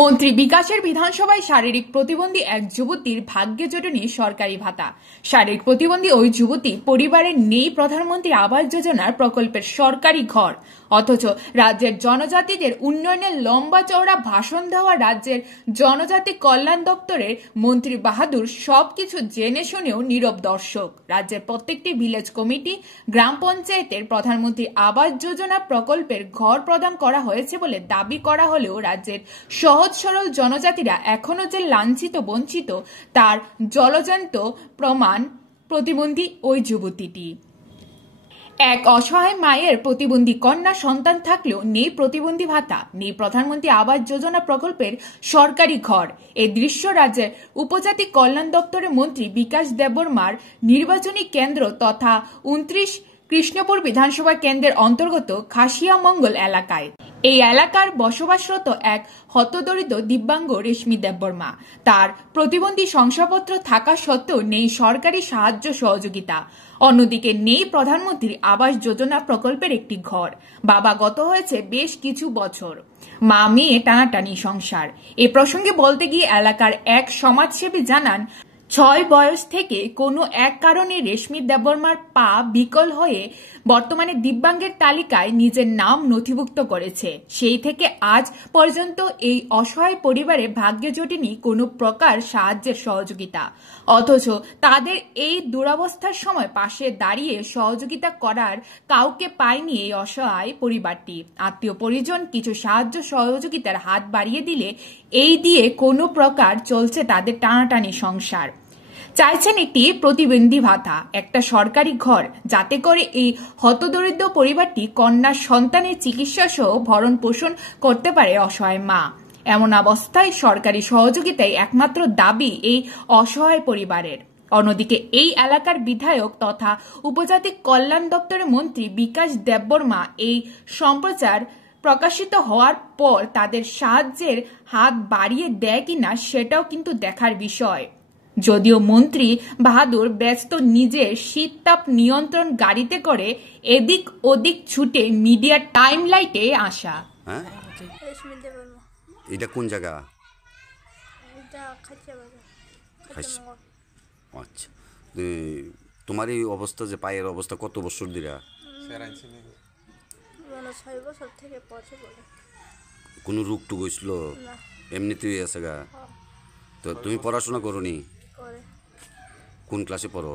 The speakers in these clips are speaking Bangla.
মন্ত্রী বিকাশের বিধানসভায় শারীরিক প্রতিবন্ধী এক যুবতীর ভাগ্যে জোটেনি সরকারি ভাতা। শারীরিক প্রতিবন্ধী ওই যুবতী পরিবারের নেই প্রধানমন্ত্রী আবাস যোজনার প্রকল্পের সরকারি ঘর, অথচ রাজ্যের জনজাতিদের উন্নয়নের লম্বা চওড়া ভাষণ দেওয়া রাজ্যের জনজাতি কল্যাণ দপ্তরের মন্ত্রী বাহাদুর সবকিছু জেনে শুনেও নীরব দর্শক। রাজ্যের প্রত্যেকটি ভিলেজ কমিটি, গ্রাম পঞ্চায়েতের প্রধানমন্ত্রী আবাস যোজনা প্রকল্পের ঘর প্রদান করা হয়েছে বলে দাবি করা হলেও রাজ্যের সহজ সরল জনজাতিরা এখনো যে লাঞ্ছিত বঞ্চিত তার জ্বলজ্যান্ত প্রমাণ প্রতিবন্ধী ওই যুবতীটি। এক অসহায় মায়ের প্রতিবন্ধী কন্যা সন্তান থাকলেও নেই প্রতিবন্ধী ভাতা, নেই প্রধানমন্ত্রী আবাস যোজনা প্রকল্পের সরকারি ঘর। এই দৃশ্য রাজ্যের উপজাতি কল্যাণ দপ্তরের মন্ত্রী বিকাশ দেববর্মার নির্বাচনী কেন্দ্র তথা 29 কৃষ্ণপুর বিধানসভা কেন্দ্রের অন্তর্গত খাসিয়ামঙ্গল এলাকায়। এই এলাকার বসবাসরত এক হতদরিদ্র দিব্যাঙ্গ রেশমি দেববর্মা। তার প্রতিবন্ধী শংসাপত্র থাকা সত্ত্বেও নেই সরকারি সাহায্য সহযোগিতা। অন্যদিকে নেই প্রধানমন্ত্রী আবাস যোজনা প্রকল্পের একটি ঘর। বাবা গত হয়েছে বেশ কিছু বছর, মা মেয়ে টানাটানি সংসার। এ প্রসঙ্গে বলতে গিয়ে এলাকার এক সমাজসেবী জানান, 6 বয়স থেকে কোনো এক কারণে রেশমি দেববর্মার পা বিকল হয়ে বর্তমানে দিব্যাঙ্গের তালিকায় নিজের নাম নথিভুক্ত করেছে। সেই থেকে আজ পর্যন্ত এই অসহায় পরিবারে ভাগ্যে জোটেনি কোনো প্রকার সাহায্যের সহযোগিতা, অথচ তাদের এই দুরবস্থার সময় পাশে দাঁড়িয়ে সহযোগিতা করার কাউকে পায়নি এই অসহায় পরিবারটি। আত্মীয় পরিজন কিছু সাহায্য সহযোগিতার হাত বাড়িয়ে দিলে এই দিয়ে কোনো প্রকার চলছে তাদের টানাটানি সংসার। চাইছেন একটি প্রতিবন্ধী ভাতা, একটা সরকারি ঘর, যাতে করে এই হতদরিদ্র পরিবারটি কন্যার সন্তানের চিকিৎসা সহ ভরণ পোষণ করতে পারে অসহায় মা। এমন অবস্থায় সরকারি সহযোগিতাই একমাত্র দাবি এই অসহায় পরিবারের। অন্যদিকে এই এলাকার বিধায়ক তথা উপজাতি কল্যাণ দপ্তরের মন্ত্রী বিকাশ দেববর্মা এই সম্প্রচার প্রকাশিত হওয়ার পর তাদের সাহায্যের হাত বাড়িয়ে দেয় কিনা সেটাও কিন্তু দেখার বিষয়। যদিও মন্ত্রী বাহাদুর ব্যস্ত নিজের শীততাপ নিয়ন্ত্রণ গাড়িতে করে এদিক ওদিক ছুটে মিডিয়ার টাইমলাইটে আসা। এটা কোন জায়গা? আচ্ছা, তোমার এই অবস্থা যে পায়ের অবস্থা কত বছর দিরা? 6 বছর থেকে পড়ে। কোনো রোগ টুক হয়েছিল? এমনিতেই আছে গা। তো তুমি পড়াশোনা করোনি? কোন ক্লাসে পড়ো?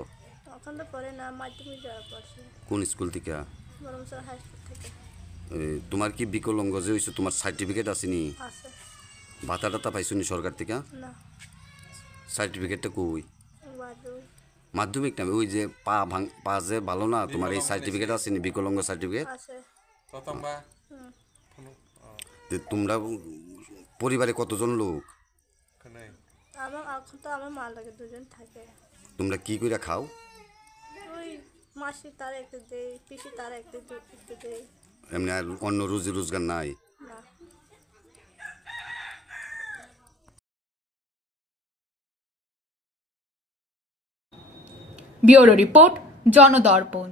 তখন তো পড়ে না, মাধ্যমিক যাওয়ার পড়ছে। কোন স্কুল থেকে? বরমসর হাই স্কুল থেকে। তোমার কি বিকলাঙ্গ যে হয়েছে তোমার সার্টিফিকেট আসেনি? আছে। ভাতা টাতা পাইছনি সরকার থেকে? না। সার্টিফিকেটটা কই? মাধ্যমিক না, ওই যে পা যে ভালো না, তোমার এই সার্টিফিকেট আসেনি বিকলাঙ্গ সার্টিফিকেট? তোমরা পরিবারে কতজন লোক? আমার মা লাগে 2 জন থাকে। তোমরা কি করে খাও? ওই মাসি তার একটু দেই, পিসি তার একটু দেই। এমনি আর অন্য রুজি রোজগার নাই? না। Bureau report, জনদর্পণ।